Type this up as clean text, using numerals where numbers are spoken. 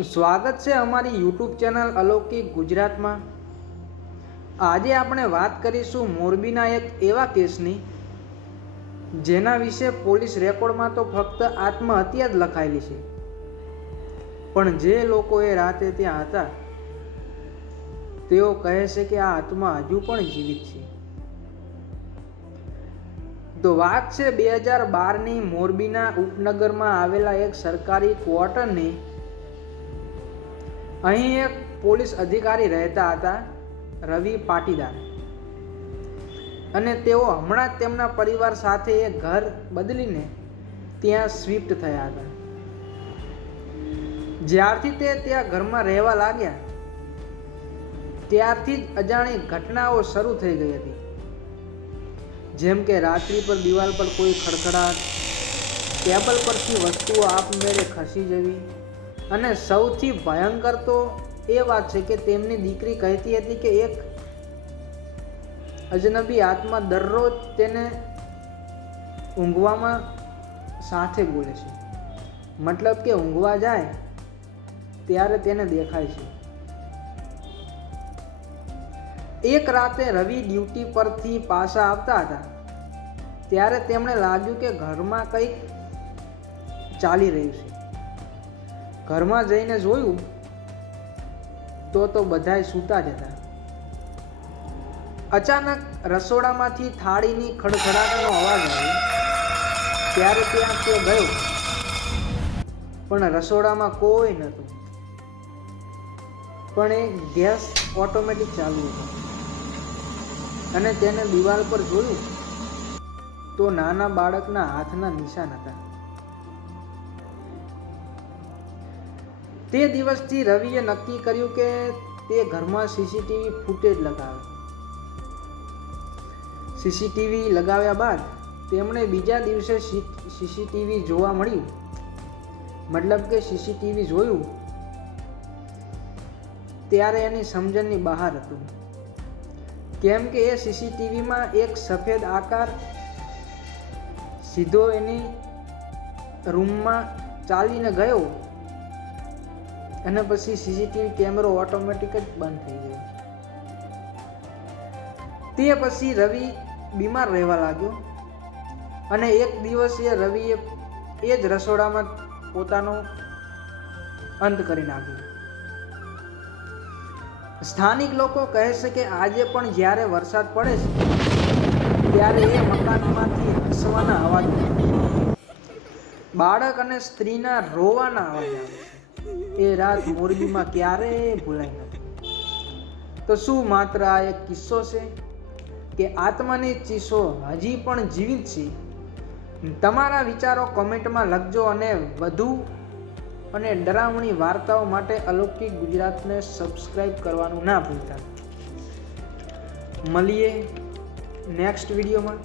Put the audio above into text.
સ્વાગત છે અમારી યુટ્યુબ ચેનલ અલૌકિક ગુજરાતમાં। આજે આપણે વાત કરીશું મોરબીના એક એવા કેસની જેના વિશે પોલીસ રેકોર્ડમાં તો ફક્ત આત્મહત્યા જ લખાયેલી છે, પણ જે લોકો એ રાતે ત્યાં હતા તેઓ કહે છે કે આ આત્મા હજુ પણ જીવિત છે। તો વાત છે 2012ની મોરબીના ઉપનગરમાં આવેલા એક સરકારી ક્વાર્ટરની। અહીં એક પોલીસ અધિકારી રહેતા હતા, રવિ પાટીદાર, અને તેઓ હમણાં જ તેમના પરિવાર સાથે એક ઘર બદલીને ત્યાં શિફ્ટ થયા હતા। જ્યારથી તે ત્યાં ઘરમાં રહેવા લાગ્યા ત્યારથી જ અજાણી ઘટનાઓ શરૂ થઈ ગઈ હતી, જેમ કે રાત્રિ પર દિવાલ પર કોઈ ખડખડાટ, ટેબલ પરથી વસ્તુઓ આપમેળે ખસી જવી, અને સૌથી ભયંકર તો એ વાત છે કે તેમની દીકરી કહેતી હતી કે એક અજનબી આત્મા દરરોજ તેને ઊંઘવામાં સાથે બોલે છે, મતલબ કે ઊંઘવા જાય ત્યારે તેને દેખાય છે। એક રાતે રવિ ડ્યુટી પરથી પાછા આવતા હતા ત્યારે તેમણે લાગ્યું કે ઘરમાં કંઈક ચાલી રહ્યું છે। ઘરમાં જઈને જોયું તો બધાય સૂતા જ હતા। અચાનક રસોડામાંથી થાળીની ખડખડાટનો અવાજ આવ્યો ત્યારે ત્યાં તે ગયો, પણ રસોડામાં કોઈ નહોતું, પણ એ ગેસ ઓટોમેટિક ચાલુ હતો, અને તેને દિવાલ પર જોયું તો નાના બાળકના હાથના નિશાન હતા। તે દિવસથી રવિએ નક્કી કર્યું કે તે ઘરમાં સીસીટીવી ફૂટેજ લગાવે। સીસીટીવી લગાવ્યા બાદ તેમણે બીજા દિવસે સીસીટીવી જોવા મળ્યું, મતલબ કે સીસીટીવી જોયું ત્યારે એની સમજણની બહાર હતું, કેમ કે એ સીસીટીવીમાં એક સફેદ આકાર સીધો એની રૂમમાં ચાલીને ગયો, અને પછી સીસીટીવી કેમેરો ઓટોમેટિક જ બંધ થઈ ગયો। તે પછી રવિ બીમાર રહેવા લાગ્યો, અને એક દિવસ રવિએ એ જ રસોડામાં પોતાનો અંત કરી નાખ્યો। સ્થાનિક લોકો કહે છે કે આજે પણ જ્યારે વરસાદ પડે છે ત્યારે એ મકાનમાંથી હસવાના અવાજ આવે છે, બાળક અને સ્ત્રીના રોવાના અવાજ આવે છે। એ રાત મોરબીમાં ક્યારેય ભૂલાઈ નથી। તો શું માત્ર આ એક કિસ્સો છે કે આત્માની ચીસો હજી પણ જીવિત છે? તમારા વિચારો કોમેન્ટમાં લખજો, અને વધુ અને ડરાવણી વાર્તાઓ માટે અલૌકિક ગુજરાતને સબસ્ક્રાઇબ કરવાનું ના ભૂલતા। મળીએ નેક્સ્ટ વિડીયોમાં।